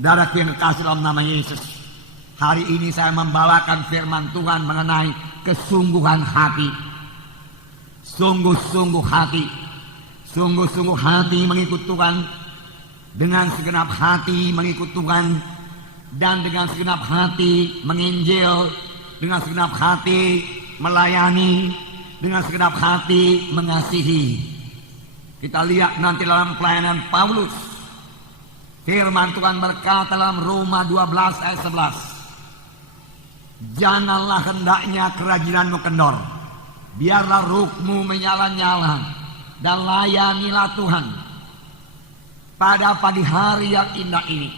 Saudaraku yang kekasih dalam nama Yesus, hari ini saya membawakan firman Tuhan mengenai kesungguhan hati. Sungguh-sungguh hati. Sungguh-sungguh hati mengikut Tuhan. Dengan segenap hati mengikut Tuhan. Dan dengan segenap hati menginjil. Dengan segenap hati melayani. Dengan segenap hati mengasihi. Kita lihat nanti dalam pelayanan Paulus. Firman Tuhan berkata dalam Roma 12 ayat 11. Janganlah hendaknya kerajinanmu kendor. Biarlah ruhmu menyala-nyala. Dan layanilah Tuhan. Pada pagi hari yang indah ini.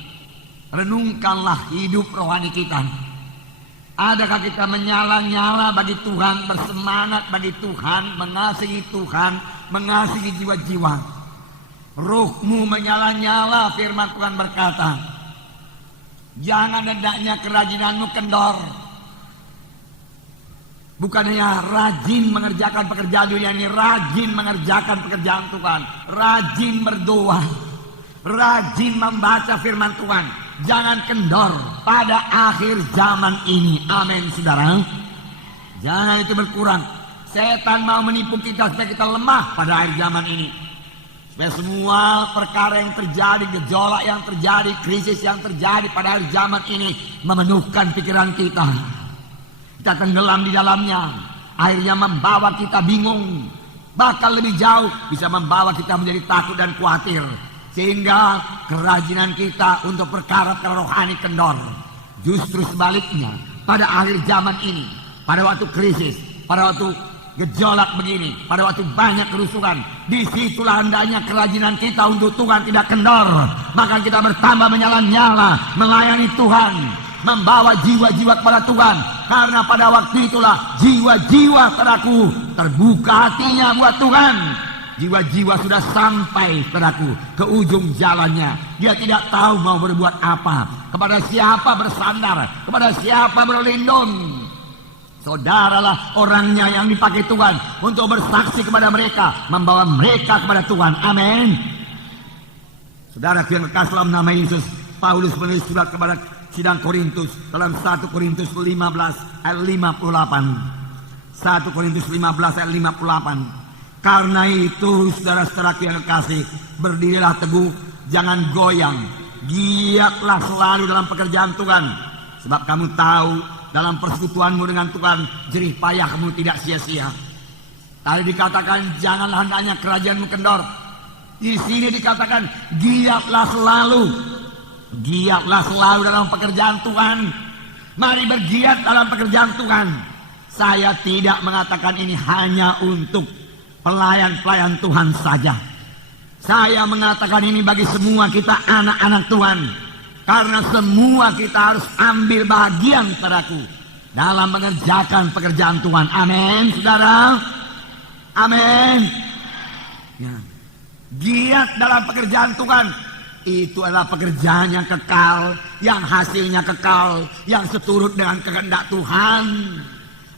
Renungkanlah hidup rohani kita. Adakah kita menyala-nyala bagi Tuhan. Bersemangat bagi Tuhan. Mengasihi Tuhan. Mengasihi jiwa-jiwa. Ruhmu menyala-nyala, firman Tuhan berkata. Jangan hendaknya kerajinanmu kendor. Bukan hanya rajin mengerjakan pekerjaan dunia ini, rajin mengerjakan pekerjaan Tuhan, rajin berdoa, rajin membaca firman Tuhan. Jangan kendor pada akhir zaman ini. Amin, saudara. Jangan itu berkurang. Setan mau menipu kita supaya kita lemah pada akhir zaman ini. Supaya semua perkara yang terjadi, gejolak yang terjadi, krisis yang terjadi pada akhir zaman ini memenuhkan pikiran kita. Kita tenggelam di dalamnya. Akhirnya membawa kita bingung. Bahkan lebih jauh bisa membawa kita menjadi takut dan khawatir. Sehingga kerajinan kita untuk perkara-perkara rohani kendor. Justru sebaliknya, pada akhir zaman ini, pada waktu krisis, pada waktu gejolak begini, pada waktu banyak kerusuhan, disitulah hendaknya kerajinan kita untuk Tuhan tidak kendor. Maka kita bertambah menyala-nyala, melayani Tuhan, membawa jiwa-jiwa kepada Tuhan. Karena pada waktu itulah jiwa-jiwa saudaraku terbuka hatinya buat Tuhan. Jiwa-jiwa sudah sampai saudaraku ke ujung jalannya. Dia tidak tahu mau berbuat apa, kepada siapa bersandar, kepada siapa berlindung. Saudaralah orangnya yang dipakai Tuhan untuk bersaksi kepada mereka, membawa mereka kepada Tuhan. Amin. Saudara yang kekasih dalam nama Yesus, Paulus menulis surat kepada sidang Korintus dalam 1 Korintus 15 ayat 58. 1 Korintus 15 ayat 58. Karena itu saudara-saudaraku yang kekasih, berdirilah teguh, jangan goyang, giatlah selalu dalam pekerjaan Tuhan, sebab kamu tahu dalam persekutuanmu dengan Tuhan, jerih payahmu tidak sia-sia. Tadi dikatakan janganlah hendaknya kerajaanmu kendor. Di sini dikatakan giatlah selalu. Giatlah selalu dalam pekerjaan Tuhan. Mari bergiat dalam pekerjaan Tuhan. Saya tidak mengatakan ini hanya untuk pelayan-pelayan Tuhan saja. Saya mengatakan ini bagi semua kita anak-anak Tuhan. Karena semua kita harus ambil bagian saudaraku dalam mengerjakan pekerjaan Tuhan. Amin, saudara. Amin. Ya. Giat dalam pekerjaan Tuhan. Itu adalah pekerjaan yang kekal, yang hasilnya kekal, yang seturut dengan kehendak Tuhan.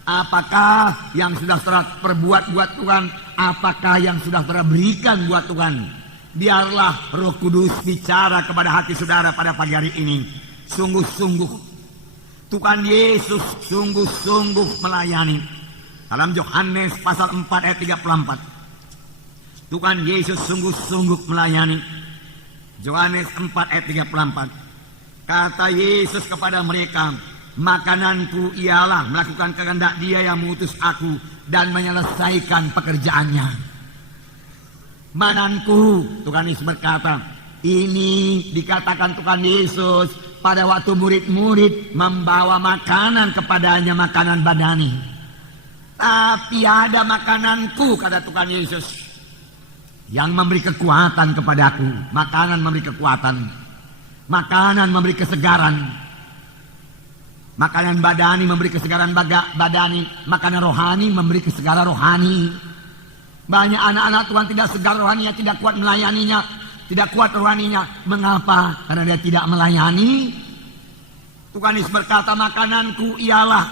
Apakah yang sudah saudara perbuat buat Tuhan? Apakah yang sudah saudara berikan buat Tuhan? Biarlah Roh Kudus bicara kepada hati saudara pada pagi hari ini. Sungguh-sungguh Tuhan Yesus sungguh-sungguh melayani. Dalam Yohanes pasal 4 ayat 34. Tuhan Yesus sungguh-sungguh melayani. Yohanes 4 ayat 34. Kata Yesus kepada mereka, makananku ialah melakukan kehendak Dia yang mengutus aku dan menyelesaikan pekerjaannya. Mananku, Tuhan Yesus berkata, ini dikatakan Tuhan Yesus pada waktu murid-murid membawa makanan kepadanya, makanan badani. Tapi ada makananku, kata Tuhan Yesus, yang memberi kekuatan kepadaku. Makanan memberi kekuatan, makanan memberi kesegaran. Makanan badani memberi kesegaran badani, makanan rohani memberi kesegaran rohani. Banyak anak-anak Tuhan tidak segar rohaninya, tidak kuat melayaninya, tidak kuat rohaninya. Mengapa? Karena dia tidak melayani. Tuhan Yesus berkata, makananku ialah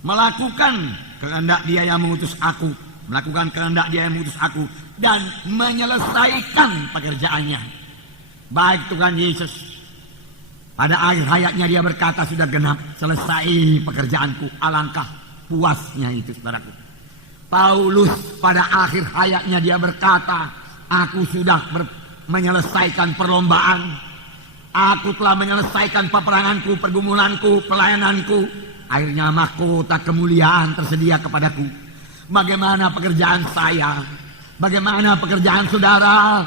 melakukan kehendak Dia yang mengutus aku, melakukan kehendak Dia yang mengutus aku dan menyelesaikan pekerjaannya. Baik Tuhan Yesus, pada akhir hayatnya dia berkata, sudah genap, selesai pekerjaanku. Alangkah puasnya itu, saudaraku. Paulus pada akhir hayatnya dia berkata, aku sudah menyelesaikan perlombaan. Aku telah menyelesaikan peperanganku, pergumulanku, pelayananku. Akhirnya mahkota kemuliaan tersedia kepadaku. Bagaimana pekerjaan saya? Bagaimana pekerjaan saudara?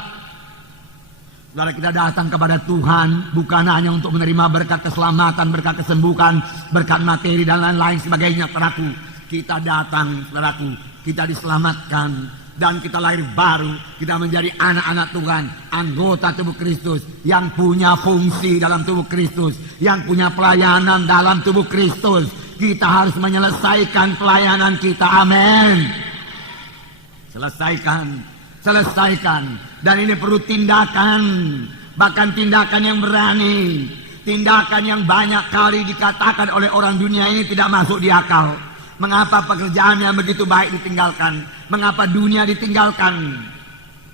Saudara, kita datang kepada Tuhan bukan hanya untuk menerima berkat keselamatan, berkat kesembuhan, berkat materi dan lain-lain sebagainya, saudaraku. Kita datang, saudaraku, kita diselamatkan dan kita lahir baru. Kita menjadi anak-anak Tuhan, anggota tubuh Kristus yang punya fungsi dalam tubuh Kristus, yang punya pelayanan dalam tubuh Kristus. Kita harus menyelesaikan pelayanan kita. Amin. Selesaikan. Dan ini perlu tindakan, bahkan tindakan yang berani, tindakan yang banyak kali dikatakan oleh orang dunia ini tidak masuk di akal. Mengapa pekerjaan yang begitu baik ditinggalkan? Mengapa dunia ditinggalkan?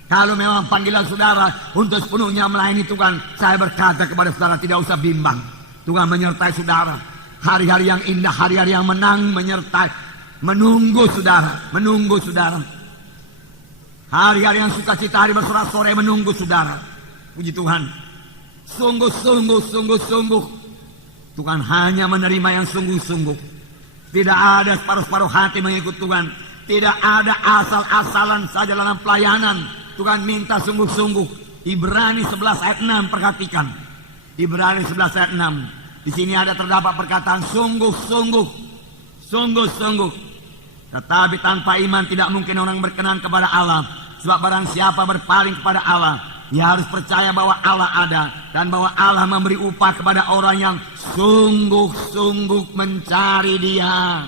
Kalau memang panggilan saudara untuk sepenuhnya melayani Tuhan, saya berkata kepada saudara, tidak usah bimbang. Tuhan menyertai saudara. Hari-hari yang indah, hari-hari yang menang menyertai, menunggu saudara. Hari-hari yang sukacita, hari bersorak-sorai menunggu saudara. Puji Tuhan. Sungguh-sungguh. Tuhan hanya menerima yang sungguh-sungguh. Tidak ada separuh-separuh hati mengikut Tuhan. Tidak ada asal-asalan saja dalam pelayanan. Tuhan minta sungguh-sungguh. Ibrani 11 ayat 6, perhatikan. Ibrani 11 ayat 6. Di sini ada terdapat perkataan sungguh-sungguh. Tetapi tanpa iman tidak mungkin orang berkenan kepada Allah. Sebab barang siapa berpaling kepada Allah, ia harus percaya bahwa Allah ada dan bahwa Allah memberi upah kepada orang yang sungguh-sungguh mencari Dia.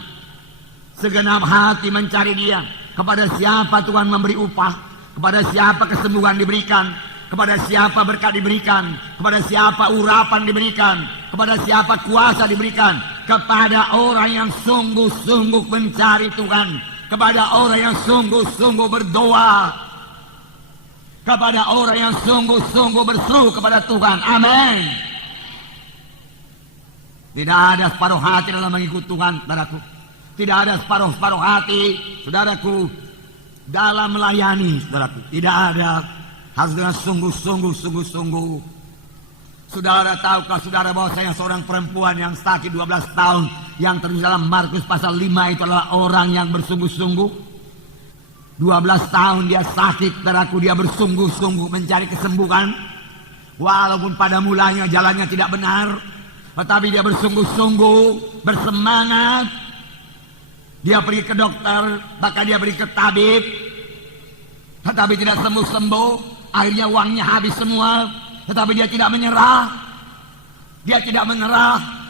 Segenap hati mencari Dia. Kepada siapa Tuhan memberi upah? Kepada siapa kesembuhan diberikan? Kepada siapa berkat diberikan? Kepada siapa urapan diberikan? Kepada siapa kuasa diberikan? Kepada orang yang sungguh-sungguh mencari Tuhan. Kepada orang yang sungguh-sungguh berdoa. Kepada orang yang sungguh-sungguh berseru kepada Tuhan. Amin. Tidak ada separuh hati dalam mengikut Tuhan, saudaraku. Tidak ada separuh-separuh hati, saudaraku, dalam melayani, saudaraku. Tidak ada. Harus dengan sungguh-sungguh. Saudara tahukah saudara bahwa saya seorang perempuan yang sakit 12 tahun yang tertulis dalam Markus pasal 5 itu adalah orang yang bersungguh-sungguh. 12 tahun dia sakit, saudaraku, dia bersungguh-sungguh mencari kesembuhan. Walaupun pada mulanya jalannya tidak benar, tetapi dia bersungguh-sungguh, bersemangat. Dia pergi ke dokter, bahkan dia pergi ke tabib, tetapi tidak sembuh-sembuh. Akhirnya uangnya habis semua, tetapi dia tidak menyerah.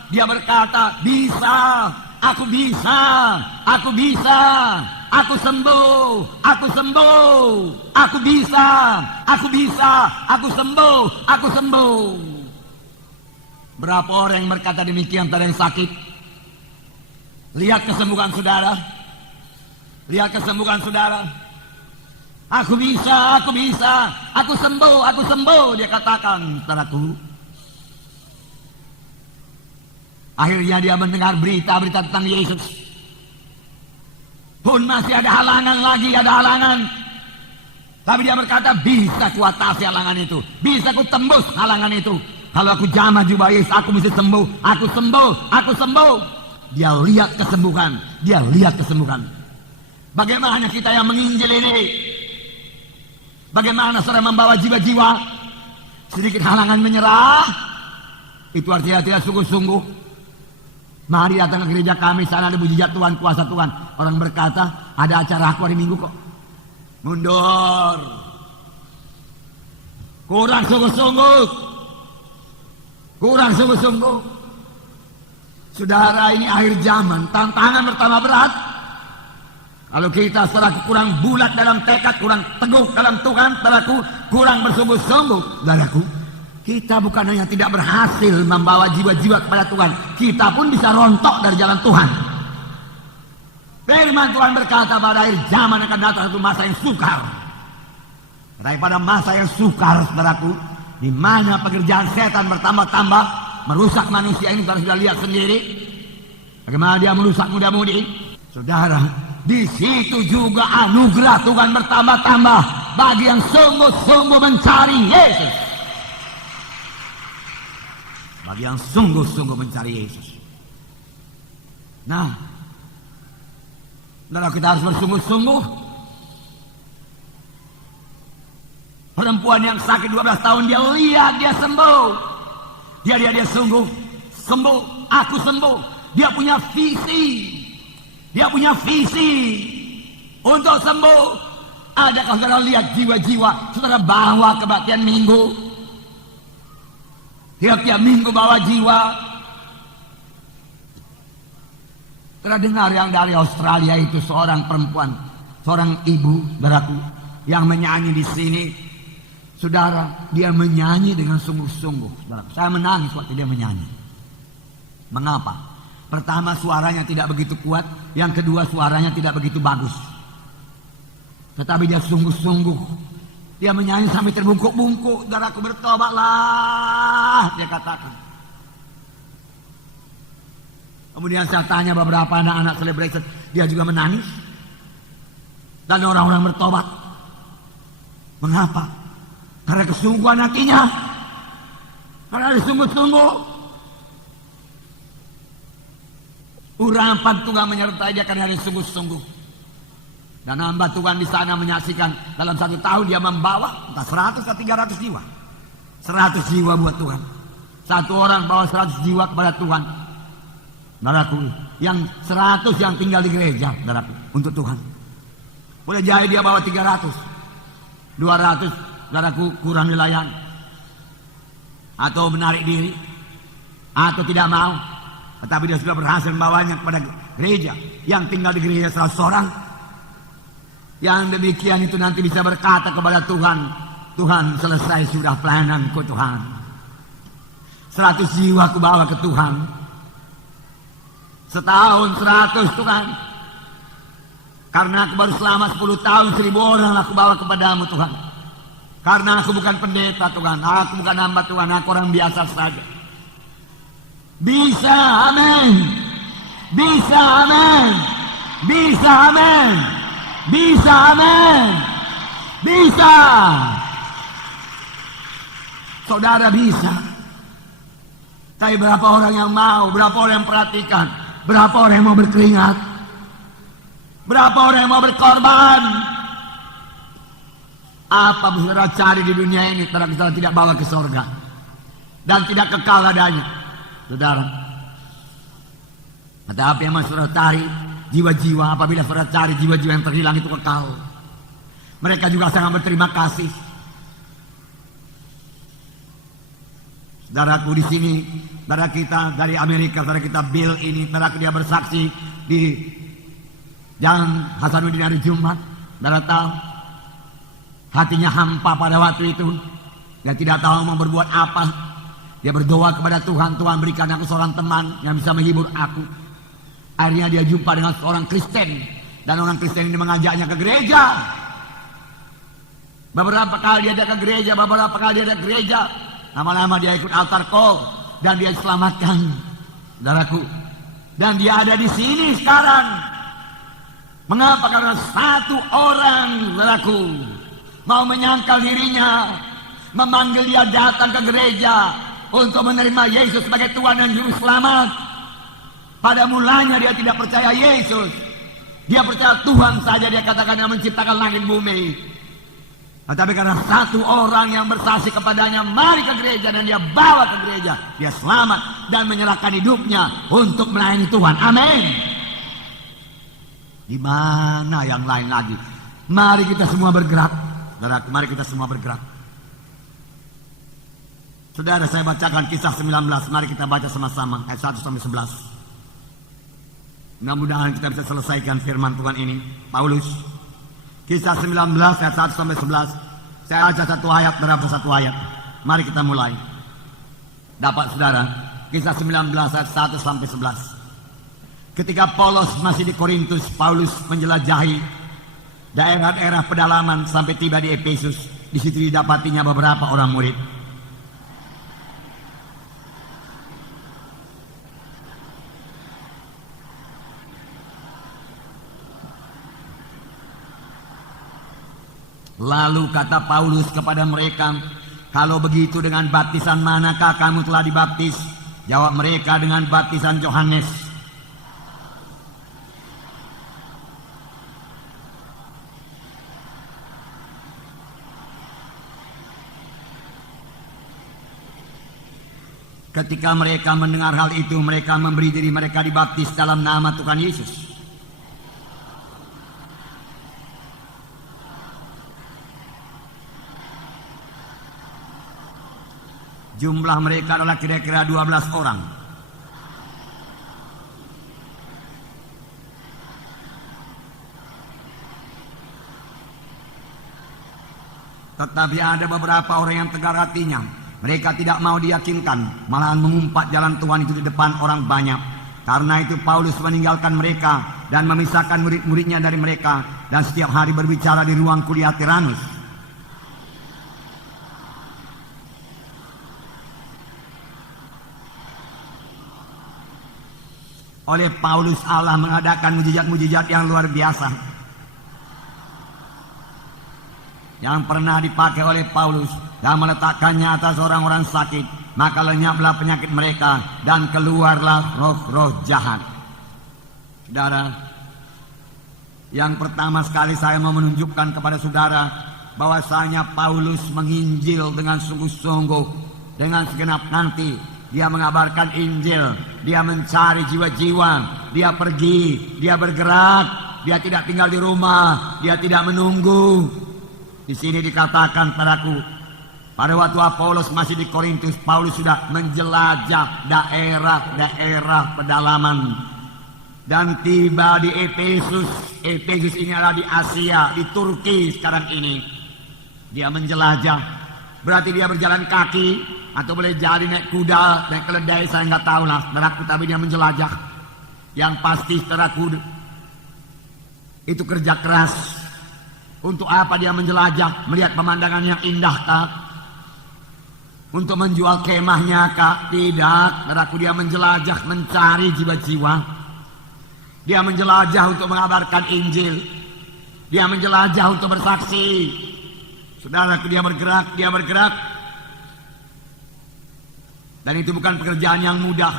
Dia berkata, bisa, aku bisa, aku sembuh, aku bisa, aku sembuh. Berapa orang yang berkata demikian pada yang sakit? Lihat kesembuhan saudara. Aku bisa, aku sembuh, dia katakan, saudaraku. Akhirnya dia mendengar berita-berita tentang Yesus. Pun masih ada halangan. Tapi dia berkata, bisa kuatasi halangan itu, bisa ku tembus halangan itu. Kalau aku jamah jubah Yesus, aku mesti sembuh, aku sembuh. Dia lihat kesembuhan. Bagaimana kita yang menginjil ini? Bagaimana saudara membawa jiwa-jiwa? Sedikit halangan menyerah, itu artinya tidak sungguh-sungguh. Mari datang ke gereja kami, sana ada mujizat Tuhan, kuasa Tuhan. Orang berkata, ada acara aku hari Minggu kok. Mundur. Kurang sungguh-sungguh. Saudara, ini akhir zaman, tantangan bertambah berat. Kalau kita saudaraku kurang bulat dalam tekad, kurang teguh dalam Tuhan, saudaraku kurang bersungguh-sungguh, saudaraku, kita bukan hanya tidak berhasil membawa jiwa-jiwa kepada Tuhan, kita pun bisa rontok dari jalan Tuhan. Firman Tuhan berkata pada akhir zaman akan datang satu masa yang sukar. Daripada masa yang sukar, saudaraku, di mana pekerjaan setan bertambah-tambah merusak manusia ini. Saudara sudah lihat sendiri bagaimana dia merusak muda-mudi. Saudara, di situ juga anugerah Tuhan bertambah-tambah bagi yang sungguh-sungguh mencari Yesus. Bagi yang sungguh-sungguh mencari Yesus. Nah, saudara, kita harus bersungguh-sungguh. Perempuan yang sakit 12 tahun, dia lihat, dia sembuh. Dia sungguh sembuh. Aku sembuh. Dia punya visi. Dia punya visi untuk sembuh. Adakah saudara lihat jiwa-jiwa saudara bawa kebaktian minggu? Tiap-tiap minggu bawa jiwa. Saudara dengar yang dari Australia itu seorang perempuan, seorang ibu, saudaraku, yang menyanyi di sini. Saudara, dia menyanyi dengan sungguh-sungguh. Saudara, saya menangis waktu dia menyanyi. Mengapa? Pertama, suaranya tidak begitu kuat. Yang kedua, suaranya tidak begitu bagus. Tetapi dia sungguh-sungguh. Dia menyanyi sampai terbungkuk-bungkuk. Saudaraku, bertobatlah, dia katakan. Kemudian saya tanya beberapa anak-anak celebration, dia juga menangis. Dan orang-orang bertobat. Mengapa? Karena kesungguhan hatinya. Karena dia sungguh-sungguh. Urapan Tuhan menyertai dia karena dia sungguh-sungguh. Dan hamba Tuhan di sana menyaksikan dalam 1 tahun dia membawa entah 100 atau 300 jiwa. 100 jiwa buat Tuhan. Satu orang bawa 100 jiwa kepada Tuhan. Saudaraku, yang 100 yang tinggal di gereja, saudaraku, untuk Tuhan. Boleh jadi dia bawa 300. 200, saudaraku, kurang dilayani. Atau menarik diri. Atau tidak mau. Tetapi dia sudah berhasil membawanya kepada gereja. Yang tinggal di gereja 100 orang. Yang demikian itu nanti bisa berkata kepada Tuhan, Tuhan, selesai sudah pelayananku Tuhan. 100 jiwa aku bawa ke Tuhan. Setahun 100 Tuhan. Karena aku baru selama 10 tahun 1000 orang aku bawa kepadamu Tuhan. Karena aku bukan pendeta Tuhan. Aku bukan hamba Tuhan. Aku orang biasa saja. Bisa, amin. Bisa, amin. Bisa, amin. Bisa, amin. Bisa. Saudara bisa. Tapi berapa orang yang mau? Berapa orang yang perhatikan? Berapa orang yang mau berkeringat? Berapa orang yang mau berkorban? Apa saudara cari di dunia ini karena kita tidak bawa ke surga dan tidak kekal adanya, saudara. Ada apa yang saudara cari? Jiwa-jiwa. Apabila saudara cari jiwa-jiwa yang terhilang itu kekal, mereka juga sangat berterima kasih. Saudaraku di sini, saudara kita dari Amerika, saudara kita Bill ini, saudaraku dia bersaksi di Jalan Hasanuddin hari Jumat. Saudara tahu, hatinya hampa pada waktu itu. Dia tidak tahu mau berbuat apa. Dia berdoa kepada Tuhan, Tuhan berikan aku seorang teman yang bisa menghibur aku. Akhirnya dia jumpa dengan seorang Kristen. Dan orang Kristen ini mengajaknya ke gereja. Beberapa kali dia ada ke gereja, beberapa kali dia ada ke gereja. Lama-lama dia ikut altar call. Dan dia diselamatkan, saudaraku. Dan dia ada di sini sekarang. Mengapa? Karena satu orang, saudaraku, mau menyangkal dirinya, memanggil dia datang ke gereja untuk menerima Yesus sebagai Tuhan dan Juru Selamat. Pada mulanya dia tidak percaya Yesus. Dia percaya Tuhan saja, dia katakan yang menciptakan langit bumi. Tetapi karena satu orang yang bersaksi kepadanya, mari ke gereja, dan dia bawa ke gereja, dia selamat dan menyerahkan hidupnya untuk melayani Tuhan. Amin. Di mana yang lain lagi? Mari kita semua bergerak. Saudara, mari kita semua bergerak. Saudara, saya bacakan Kisah 19. Mari kita baca sama-sama ayat 1 sampai 11. Mudah-mudahan kita bisa selesaikan firman Tuhan ini. Paulus, Kisah 19 ayat 1 sampai 11. Saya baca satu ayat, berapa satu ayat. Mari kita mulai. Dapat saudara, Kisah 19 ayat 1 sampai 11. Ketika Paulus masih di Korintus, Paulus menjelajahi daerah-daerah pedalaman sampai tiba di Efesus. Di situ didapatinya beberapa orang murid. Lalu kata Paulus kepada mereka, "Kalau begitu dengan baptisan manakah kamu telah dibaptis?" Jawab mereka, "Dengan baptisan Yohanes." Ketika mereka mendengar hal itu, mereka memberi diri mereka dibaptis dalam nama Tuhan Yesus. Jumlah mereka adalah kira-kira 12 orang. Tetapi ada beberapa orang yang tegar hatinya. Mereka tidak mau diyakinkan, malahan mengumpat jalan Tuhan itu di depan orang banyak. Karena itu Paulus meninggalkan mereka dan memisahkan murid-muridnya dari mereka, dan setiap hari berbicara di ruang kuliah Tiranus. Oleh Paulus Allah mengadakan mujizat-mujizat yang luar biasa yang pernah dipakai oleh Paulus, dan meletakkannya atas orang-orang sakit, maka lenyaplah penyakit mereka dan keluarlah roh-roh jahat. Saudara, yang pertama sekali saya mau menunjukkan kepada saudara bahwasanya Paulus menginjil dengan sungguh-sungguh, dengan segenap nanti. Dia mengabarkan Injil, dia mencari jiwa-jiwa, dia pergi, dia bergerak, dia tidak tinggal di rumah, dia tidak menunggu. Di sini dikatakan padaku, pada waktu Apolos masih di Korintus, Paulus sudah menjelajah daerah-daerah pedalaman dan tiba di Efesus. Efesus ini adalah di Asia, di Turki sekarang ini. Dia menjelajah, berarti dia berjalan kaki atau boleh jadi naik kuda, naik keledai, saya nggak tahu lah, saudaraku, tapi dia menjelajah. Yang pasti, saudaraku, itu kerja keras. Untuk apa dia menjelajah? Melihat pemandangan yang indah kah? Untuk menjual kemahnya kah? Tidak, saudaraku, dia menjelajah mencari jiwa-jiwa. Dia menjelajah untuk mengabarkan Injil. Dia menjelajah untuk bersaksi. Saudaraku, dia bergerak. Dan itu bukan pekerjaan yang mudah.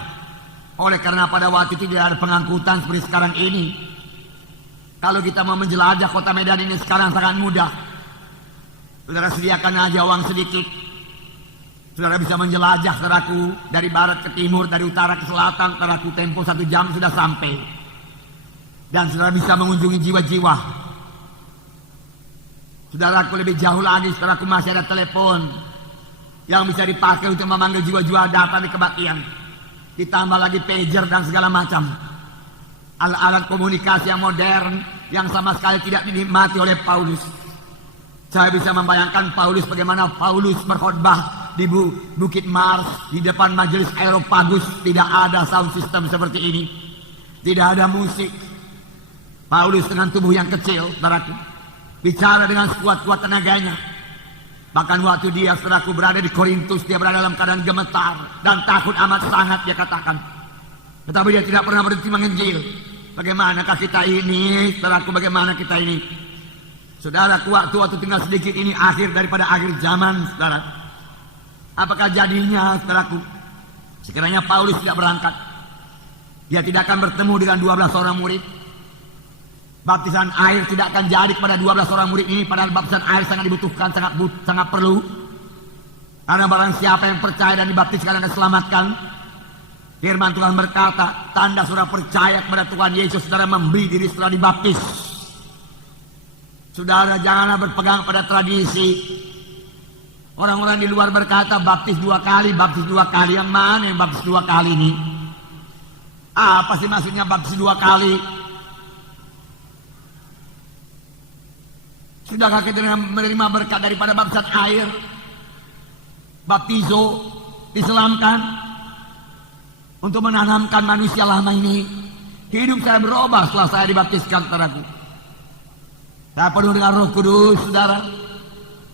Oleh karena pada waktu itu tidak ada pengangkutan seperti sekarang ini. Kalau kita mau menjelajah kota Medan ini sekarang sangat mudah. Saudara sediakan aja uang sedikit. Saudara bisa menjelajah, saudaraku, dari barat ke timur, dari utara ke selatan, saudaraku, tempo 1 jam sudah sampai. Dan saudara bisa mengunjungi jiwa-jiwa. Saudaraku, lebih jauh lagi, saudaraku, masih ada telepon yang bisa dipakai untuk memanggil jiwa-jiwa datang di kebaktian. Ditambah lagi pager dan segala macam alat-alat komunikasi yang modern yang sama sekali tidak dinikmati oleh Paulus. Saya bisa membayangkan Paulus, bagaimana Paulus berkhotbah di Bukit Mars, di depan majelis Areopagus. Tidak ada sound system seperti ini, tidak ada musik. Paulus dengan tubuh yang kecil, saudaraku, bicara dengan sekuat-kuat tenaganya. Bahkan waktu dia, saudaraku, berada di Korintus, dia berada dalam keadaan gemetar dan takut amat sangat, dia katakan. Tetapi dia tidak pernah berhenti menginjil. Bagaimanakah kita ini, saudaraku, bagaimana kita ini? Saudaraku, waktu tinggal sedikit ini akhir daripada akhir zaman, saudara. Apakah jadinya, saudaraku, sekiranya Paulus tidak berangkat, dia tidak akan bertemu dengan 12 orang murid. Baptisan air tidak akan jadi kepada 12 orang murid ini, padahal baptisan air sangat dibutuhkan, sangat perlu. Karena barang siapa yang percaya dan dibaptiskan akan diselamatkan. Firman Tuhan berkata, tanda saudara percaya kepada Tuhan Yesus, saudara memberi diri setelah dibaptis. Saudara janganlah berpegang pada tradisi. Orang-orang di luar berkata baptis 2 kali, baptis 2 kali. Yang mana yang baptis 2 kali ini? Apa sih maksudnya baptis 2 kali? Sudahkah kita menerima berkat daripada baptisan air? Baptizo, diselamkan untuk menanamkan manusia lama ini. Hidup saya berubah setelah saya dibaptiskan, saudaraku. Saya penuh dengan Roh Kudus, saudara.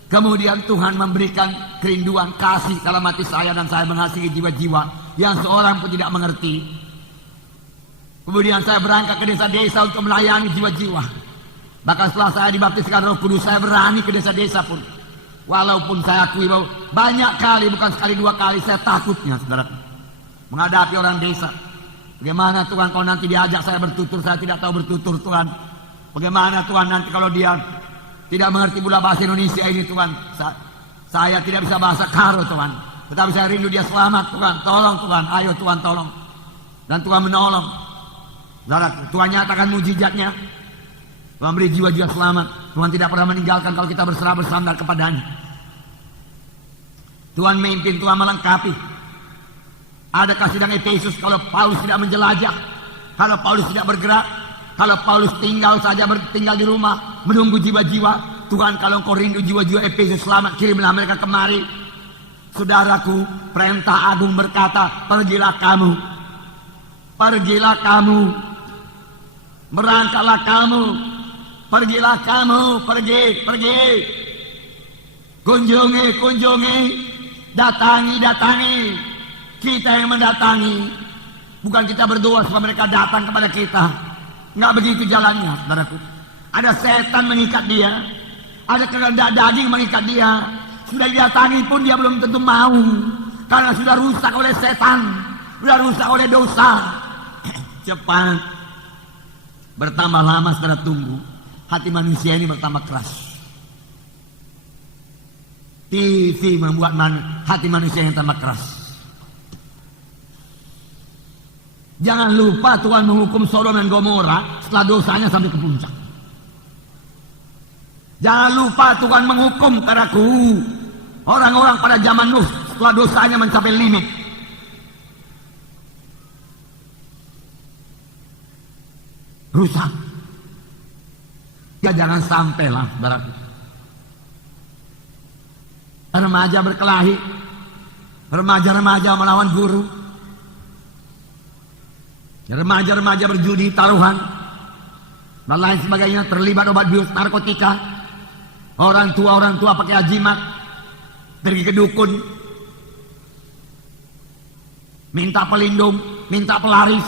Kemudian Tuhan memberikan kerinduan kasih dalam hati saya, dan saya mengasihi jiwa-jiwa yang seorang pun tidak mengerti. Kemudian saya berangkat ke desa-desa untuk melayani jiwa-jiwa. Bahkan setelah saya dibaptiskan Roh Kudus, saya berani ke desa-desa pun. Walaupun saya akui bahwa banyak kali, bukan sekali dua kali, saya takutnya, saudara, menghadapi orang desa. Bagaimana Tuhan kalau nanti diajak saya bertutur, saya tidak tahu bertutur Tuhan. Bagaimana Tuhan nanti kalau dia tidak mengerti pula bahasa Indonesia ini Tuhan. Saya tidak bisa bahasa Karo Tuhan. Tetapi saya rindu dia selamat Tuhan. Tolong Tuhan, ayo Tuhan tolong. Dan Tuhan menolong. Saudara, Tuhan nyatakan mujizatnya. Tuhan beri jiwa-jiwa selamat. Tuhan tidak pernah meninggalkan kalau kita berserah bersandar kepadanya. Tuhan memimpin, Tuhan melengkapi. Adakah sidang Efesus kalau Paulus tidak menjelajah, kalau Paulus tidak bergerak, kalau Paulus tinggal saja tinggal di rumah menunggu jiwa-jiwa? Tuhan, kalau engkau rindu jiwa-jiwa Efesus selamat, kirimlah mereka kemari. Saudaraku, perintah agung berkata, pergilah kamu, pergilah kamu, berangkatlah kamu, pergilah kamu, pergi, kunjungi, datangi. Kita yang mendatangi, bukan kita berdoa supaya mereka datang kepada kita. Nggak begitu jalannya, saudaraku. Ada setan mengikat dia, ada kehendak daging mengikat dia. Sudah didatangi pun dia belum tentu mau, karena sudah rusak oleh setan, sudah rusak oleh dosa. Cepat bertambah lama saudara tunggu, hati manusia ini bertambah keras. TV membuat hati manusia yang tambah keras. Jangan lupa Tuhan menghukum Sodom dan Gomora setelah dosanya sampai ke puncak. Jangan lupa Tuhan menghukum saudaraku orang-orang pada zaman Nuh setelah dosanya mencapai limit. Rusak. Ya jangan sampailah saudaraku. Remaja berkelahi, remaja-remaja melawan guru, remaja-remaja berjudi, taruhan, dan lain sebagainya, terlibat obat bius, narkotika. Orang tua pakai ajimat, pergi ke dukun, minta pelindung, minta pelaris,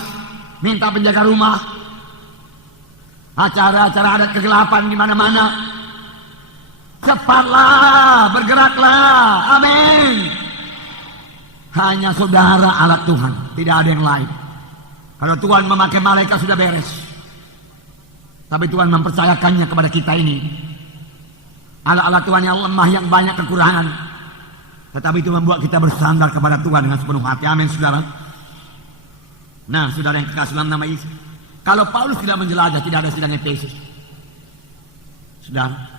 minta penjaga rumah, acara-acara adat kegelapan di mana-mana. Cepatlah, bergeraklah, amin. Hanya saudara alat Tuhan, tidak ada yang lain. Kalau Tuhan memakai malaikat sudah beres. Tapi Tuhan mempercayakannya kepada kita ini. Alat-alat Tuhan yang lemah, yang banyak kekurangan. Tetapi itu membuat kita bersandar kepada Tuhan dengan sepenuh hati. Amin, saudara. Nah, saudara yang kekasih dalam nama Yesus. Kalau Paulus tidak menjelajah, tidak ada sidang Efesus. Saudara.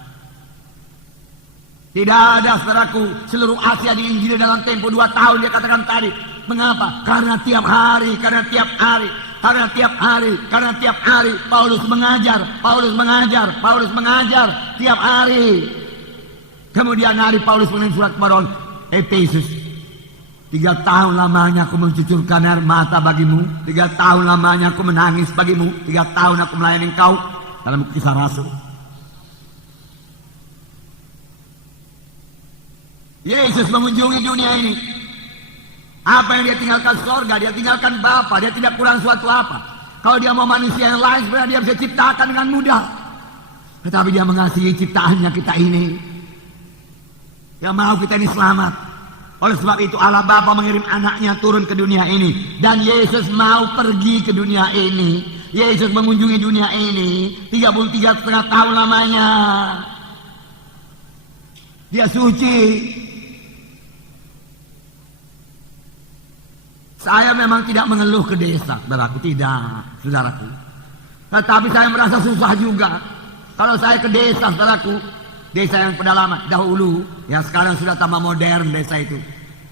Tidak ada, saudaraku, seluruh Asia diinjili dalam tempo 2 tahun, dia katakan tadi. Mengapa? Karena tiap hari Paulus mengajar tiap hari. Kemudian hari Paulus menulis surat kepada Efesus. 3 tahun lamanya aku mencucurkan air mata bagimu, 3 tahun lamanya aku menangis bagimu, 3 tahun aku melayani engkau. Dalam Kisah Rasul. Yesus mengunjungi dunia ini. Apa yang dia tinggalkan surga, dia tinggalkan Bapa, dia tidak kurang suatu apa. Kalau dia mau manusia yang lain, sebenarnya dia bisa ciptakan dengan mudah. Tetapi dia mengasihi ciptaannya kita ini. Dia mau kita ini selamat. Oleh sebab itu Allah Bapa mengirim anaknya turun ke dunia ini. Dan Yesus mau pergi ke dunia ini. Yesus mengunjungi dunia ini 33,5 tahun lamanya. Dia suci. Saya memang tidak mengeluh ke desa, saudaraku, tidak, saudaraku. Tetapi saya merasa susah juga. Kalau saya ke desa, saudaraku, desa yang pedalaman dahulu, ya sekarang sudah tambah modern desa itu.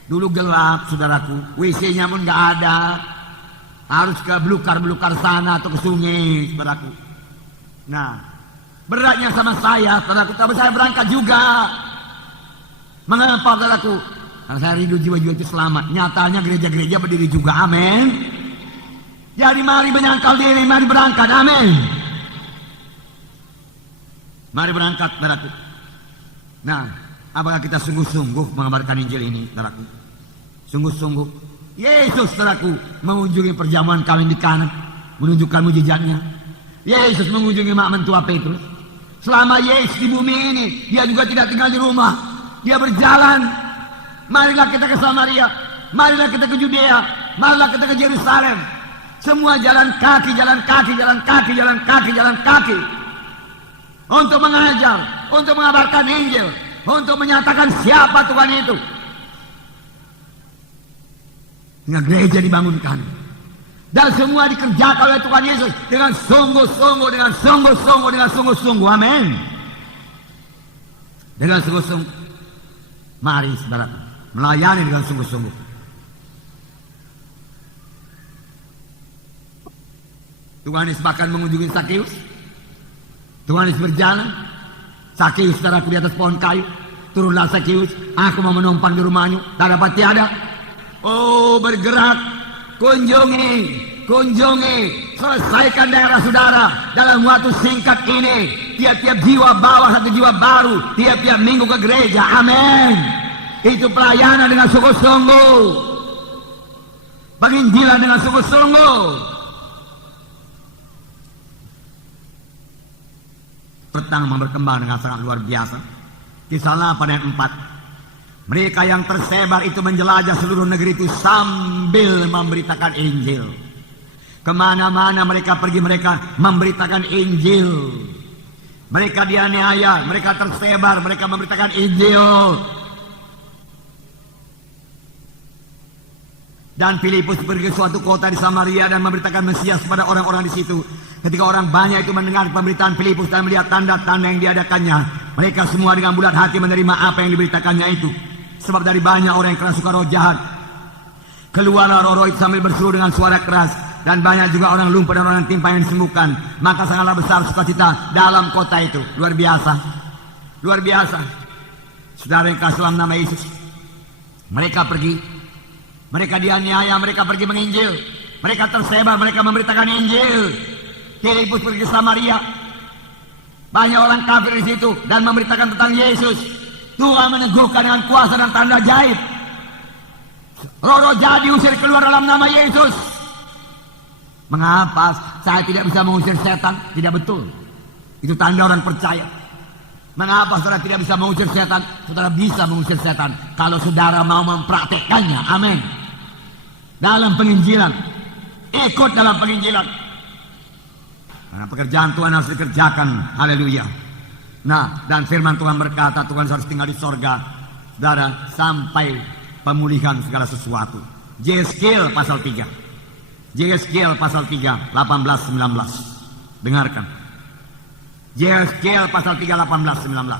Dulu gelap, saudaraku, WC-nya pun nggak ada, harus ke belukar-belukar sana atau ke sungai, saudaraku. Nah, beratnya sama saya, saudaraku, tapi saya berangkat juga. Mengapa, saudaraku? Karena saya rindu jiwa-jiwa itu selamat. Nyatanya gereja-gereja berdiri juga, amin. Jadi mari menyangkal diri, mari berangkat, amin. Mari berangkat, saudaraku. Nah, apakah kita sungguh-sungguh mengabarkan Injil ini, saudaraku? Sungguh-sungguh. Yesus, saudaraku, mengunjungi perjamuan kawin di Kana, menunjukkan mujizatnya. Yesus mengunjungi mak mentua Petrus. Selama Yesus di bumi ini, dia juga tidak tinggal di rumah. Dia berjalan. Marilah kita ke Samaria, marilah kita ke Judea, marilah kita ke Yerusalem. Semua jalan kaki, jalan kaki, jalan kaki, jalan kaki, jalan kaki. Untuk mengajar, untuk mengabarkan Injil, untuk menyatakan siapa Tuhan itu. Dengan gereja dibangunkan. Dan semua dikerjakan oleh Tuhan Yesus dengan sungguh-sungguh, dengan sungguh-sungguh, dengan sungguh-sungguh. Amin. Dengan sungguh-sungguh. Mari saudara, melayani dengan sungguh-sungguh. Tuhan Yesus bahkan mengunjungi Sakeus. Tuhan Yesus berjalan. Sakeus saudaraku di atas pohon kayu. Turunlah Sakeus, aku mau menumpang di rumahmu. Tak dapat tiada. Oh, bergerak, kunjungi, selesaikan daerah saudara dalam waktu singkat ini. Tiap-tiap jiwa bawa satu jiwa baru, tiap-tiap minggu ke gereja. Amin. Itu pelayanan dengan sungguh-sungguh, penginjilan dengan sungguh-sungguh. Pertama berkembang dengan sangat luar biasa. Kisah 8 ayat 4. Mereka yang tersebar itu menjelajah seluruh negeri itu sambil memberitakan Injil. Kemana-mana mereka pergi, mereka memberitakan Injil. Mereka dianiaya, mereka tersebar, mereka memberitakan Injil. Dan Filipus pergi ke suatu kota di Samaria dan memberitakan Mesias kepada orang-orang di situ. Ketika orang banyak itu mendengar pemberitaan Filipus dan melihat tanda-tanda yang diadakannya, mereka semua dengan bulat hati menerima apa yang diberitakannya itu. Sebab dari banyak orang yang kerasukan roh jahat, keluarlah roh-roh itu sambil berseru dengan suara keras. Dan banyak juga orang lumpuh dan orang timpa yang disembuhkan. Maka sangatlah besar sukacita dalam kota itu. Luar biasa. Luar biasa. Saudara yang kasih dalam nama Yesus, mereka pergi, mereka dianiaya, mereka pergi menginjil, mereka tersebar, mereka memberitakan Injil. Filipus pergi ke Samaria, banyak orang kafir di situ dan memberitakan tentang Yesus. Tuhan meneguhkan dengan kuasa dan tanda ajaib. Roh-roh jahat diusir keluar dalam nama Yesus. Mengapa saya tidak bisa mengusir setan? Tidak betul. Itu tanda orang percaya. Mengapa saudara tidak bisa mengusir setan? Saudara bisa mengusir setan kalau saudara mau mempraktekkannya. Amin. Dalam penginjilan, ikut dalam penginjilan. Karena pekerjaan Tuhan harus dikerjakan. Haleluya. Nah, dan firman Tuhan berkata, Tuhan harus tinggal di sorga, saudara, sampai pemulihan segala sesuatu. Yeskiel pasal 3. Yeskiel pasal 3, 18-19. Dengarkan. Yeskiel pasal 3, 18-19.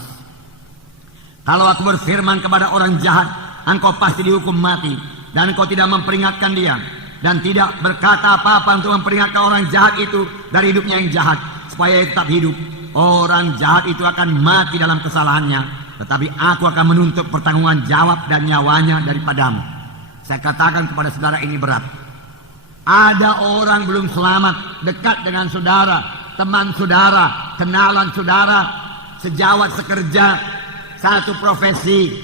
Kalau aku berfirman kepada orang jahat, engkau pasti dihukum mati, dan engkau tidak memperingatkan dia, dan tidak berkata apa-apa untuk memperingatkan orang jahat itu dari hidupnya yang jahat, supaya ia tetap hidup. Orang jahat itu akan mati dalam kesalahannya, tetapi aku akan menuntut pertanggungan jawab dan nyawanya daripadamu. Saya katakan kepada saudara, ini berat. Ada orang belum selamat, dekat dengan saudara, teman saudara, kenalan saudara, sejawat sekerja, satu profesi.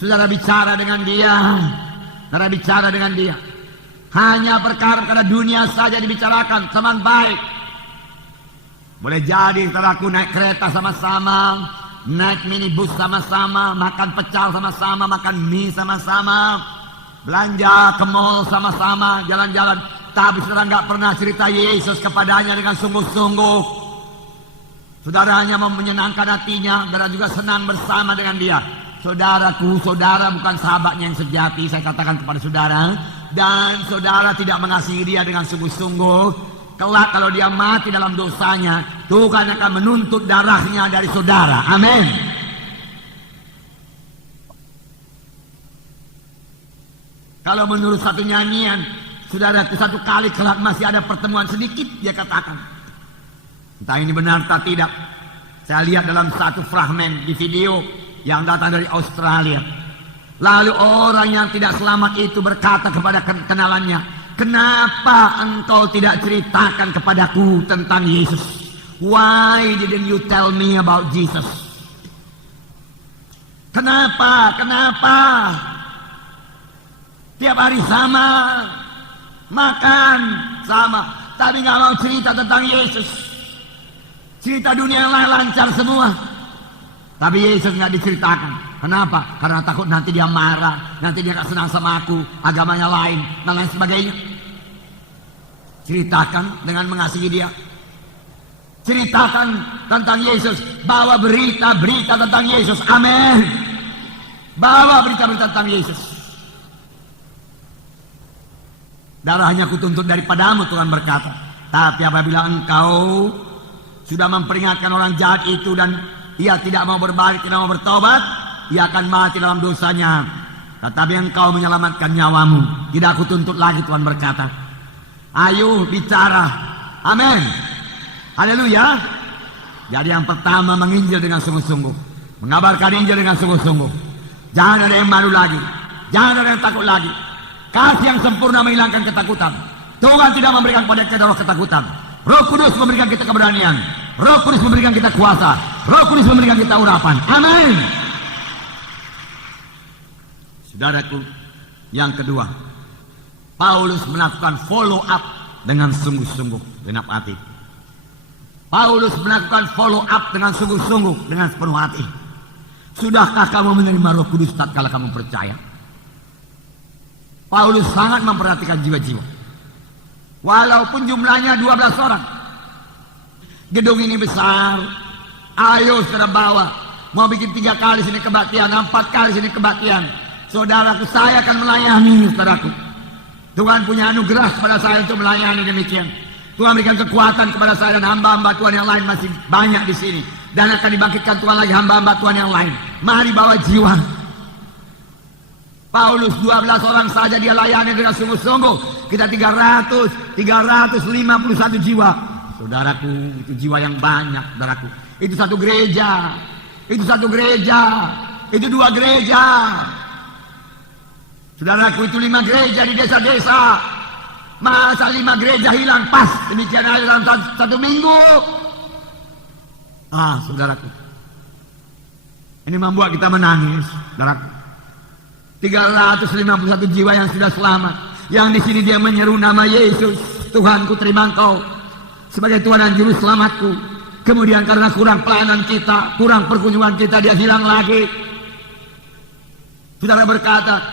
Saudara bicara dengan dia, saudara bicara dengan dia. Hanya perkara dunia saja dibicarakan, teman baik. Boleh jadi saudaraku naik kereta sama-sama, naik minibus sama-sama, makan pecel sama-sama, makan mie sama-sama, belanja ke mall sama-sama, jalan-jalan. Tapi saudara nggak pernah cerita Yesus kepadanya dengan sungguh-sungguh. Saudara hanya mau menyenangkan hatinya, saudara juga senang bersama dengan dia. Saudaraku, saudara bukan sahabatnya yang sejati, saya katakan kepada saudara. Dan saudara tidak mengasihi dia dengan sungguh-sungguh. Kelak kalau dia mati dalam dosanya, Tuhan akan menuntut darahnya dari saudara. Amin. Kalau menurut satu nyanyian, saudaraku, satu kali kelak masih ada pertemuan sedikit, dia katakan. Entah ini benar atau tidak. Saya lihat dalam satu fragmen di video yang datang dari Australia. Lalu orang yang tidak selamat itu berkata kepada kenalannya, kenapa engkau tidak ceritakan kepadaku tentang Yesus? Why didn't you tell me about Jesus? Kenapa? Tiap hari sama, makan sama, tapi nggak mau cerita tentang Yesus. Cerita dunia yang lain lancar semua. Tapi Yesus nggak diceritakan. Kenapa? Karena takut nanti dia marah, nanti dia gak senang sama aku, agamanya lain, dan lain sebagainya. Ceritakan dengan mengasihi dia. Ceritakan tentang Yesus. Bawa berita-berita tentang Yesus. Amin. Bawa berita-berita tentang Yesus. Darahnya kutuntut daripadamu, Tuhan berkata. Tapi apabila engkau sudah memperingatkan orang jahat itu dan ia tidak mau berbalik, tidak mau bertobat, ia akan mati dalam dosanya. Tetapi engkau menyelamatkan nyawamu. Tidak aku tuntut lagi, Tuhan berkata. Ayo bicara. Amin. Haleluya. Jadi yang pertama, menginjil dengan sungguh-sungguh. Mengabarkan Injil dengan sungguh-sungguh. Jangan ada yang malu lagi. Jangan ada yang takut lagi. Kasih yang sempurna menghilangkan ketakutan. Tuhan tidak memberikan kepada kita roh ketakutan. Roh Kudus memberikan kita keberanian. Roh Kudus memberikan kita kuasa. Roh Kudus memberikan kita urapan. Amin. Saudaraku, yang kedua, Paulus melakukan follow up dengan sungguh-sungguh, genap hati. Paulus melakukan follow up dengan sungguh-sungguh, dengan sepenuh hati. Sudahkah kamu menerima Roh Kudus tatkala kamu percaya? Paulus sangat memperhatikan jiwa-jiwa. Walaupun jumlahnya 12 orang. Gedung ini besar. Ayo saudara bawa. Mau bikin 3 kali sini kebaktian, 4 kali sini kebaktian. Saudaraku, saya akan melayani, saudaraku. Tuhan punya anugerah kepada saya untuk melayani demikian. Tuhan berikan kekuatan kepada saya dan hamba-hamba Tuhan yang lain masih banyak di sini. Dan akan dibangkitkan Tuhan lagi hamba-hamba Tuhan yang lain. Mari bawa jiwa. Paulus 12 orang saja dia layani dengan sungguh-sungguh. Kita 351 jiwa. Saudaraku, itu jiwa yang banyak, saudaraku. Itu satu gereja. Itu satu gereja. Itu 2 gereja. Saudaraku, itu 5 gereja di desa-desa. Masa 5 gereja hilang pas demikian aja dalam satu minggu? Saudaraku, ini membuat kita menangis, saudaraku. 351 jiwa yang sudah selamat, yang di sini dia menyeru nama Yesus. Tuhanku, terima Engkau sebagai Tuhan dan Juru Selamatku. Kemudian karena kurang pelayanan kita, kurang perkunjungan kita, dia hilang lagi. Saudara berkata,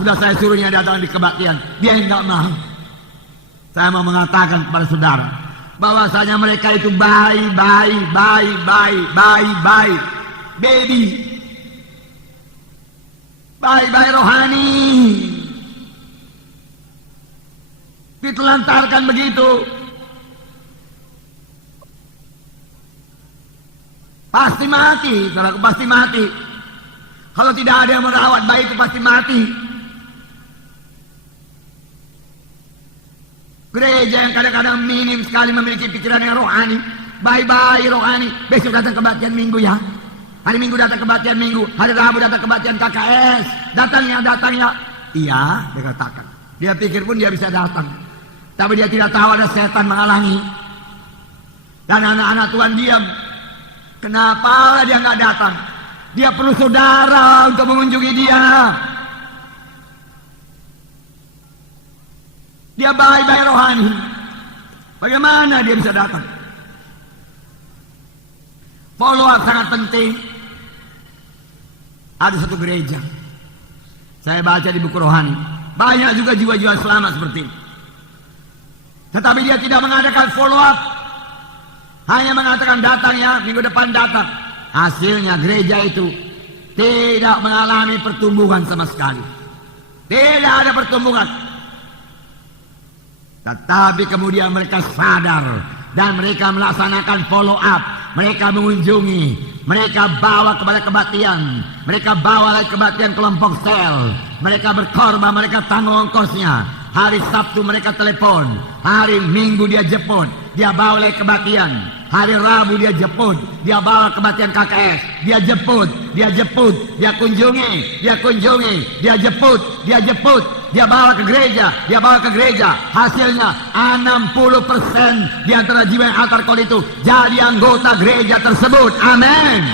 sudah saya suruhnya datang di kebaktian, dia enggak mau. Saya mau mengatakan kepada saudara bahwasanya mereka itu bayi rohani. Ditelantarkan begitu, pasti mati, saudaraku, pasti mati. Kalau tidak ada yang merawat bayi itu pasti mati. Gereja yang kadang-kadang minim sekali memiliki pikiran yang rohani. Bayi-bayi rohani. Besok datang kebaktian minggu ya. Hari Minggu datang kebaktian minggu. Hari Rabu datang kebaktian KKS. Datang ya. Iya, dia katakan. Dia pikir pun dia bisa datang. Tapi dia tidak tahu ada setan menghalangi. Dan anak-anak Tuhan diam. Kenapa dia nggak datang? Dia perlu saudara untuk mengunjungi dia. Dia bayi-bayi rohani. Bagaimana dia bisa datang? Follow up sangat penting. Ada satu gereja, saya baca di buku rohani, banyak juga jiwa-jiwa selamat seperti ini. Tetapi dia tidak mengadakan follow up. Hanya mengatakan datang ya, minggu depan datang. Hasilnya gereja itu tidak mengalami pertumbuhan sama sekali. Tidak ada pertumbuhan. Tetapi kemudian mereka sadar dan mereka melaksanakan follow up. Mereka mengunjungi, mereka bawa kepada kebaktian, mereka bawa lagi kebaktian kelompok sel, mereka berkorban, mereka tanggung ongkosnya. Hari Sabtu mereka telepon, hari Minggu dia jemput, dia bawa lagi kebaktian. Hari Rabu dia jemput, dia bawa kebaktian KKS, dia jemput, dia kunjungi, dia jemput, dia bawa ke gereja, hasilnya 60% di antara jiwa yang altar call itu jadi anggota gereja tersebut. Amin.